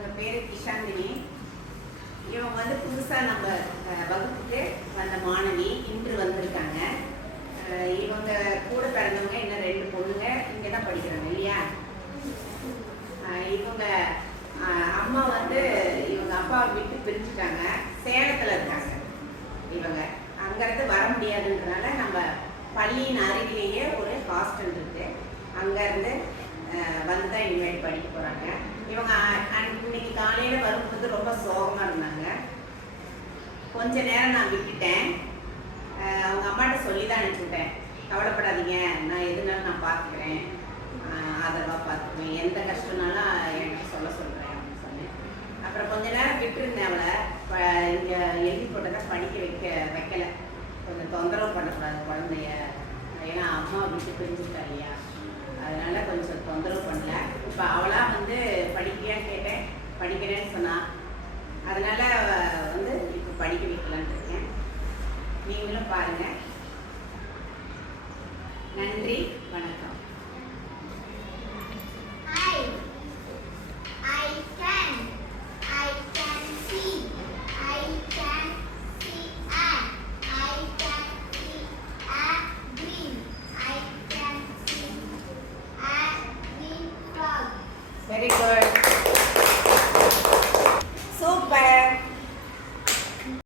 இவங்க பேர் கிஷாந்தினி. இவங்க வந்து புதுசாக நம்ம வகுப்புக்கு வந்த மாணவி இன்று வந்திருக்காங்க. இவங்க கூட பிறந்தவங்க இன்னும் 2 பொண்ணுங்க இங்கே தான் படிக்கிறாங்க இல்லையா. இவங்க அம்மா வந்து இவங்க அப்பாவை விட்டு பிரிஞ்சுட்டாங்க, சேலத்தில் இருக்காங்க. இவங்க அங்கேருந்து வர முடியாதுன்றனால நம்ம பள்ளியின் அருகிலேயே ஒரு ஹாஸ்டல் இருக்குது, அங்கேருந்து வந்து தான் இனிமேல் படிக்க போகிறாங்க. இவங்க இன்னைக்கு காலையில் வரும்போது ரொம்ப சோகமாக இருந்தாங்க. கொஞ்ச நேரம் நான் விட்டுட்டேன். அவங்க அம்மாட்ட சொல்லி தான் அனுப்பிச்சுட்டேன், கவலைப்படாதீங்க, நான் எதுனாலும் நான் பார்த்துக்கிறேன், ஆதரவாக பார்த்துக்குவேன், எந்த கஷ்டம்னாலும் என்கிட்ட சொல்கிறேன் அப்படின்னு சொன்னேன். அப்புறம் கொஞ்ச நேரம் விட்டுருந்தேன் அவளை. இங்கே எழுதி போட்டதை படிக்க வைக்கலை. கொஞ்சம் தொந்தரவு பண்ணக்கூடாது குழந்தைய, ஏன்னா அம்மா விட்டு பிரிஞ்சுட்டா இல்லையா, அதனால் கொஞ்சம் தொந்தரவு பண்ணல. இப்போ அவளாக வந்து படிக்கிறியான்னு கேட்டேன், படிக்கிறேன்னு சொன்னான். அதனால் வந்து இப்போ படிக்க வைக்கலான்னு இருக்கேன். நீங்களும் பாருங்கள். நன்றி, வணக்கம்.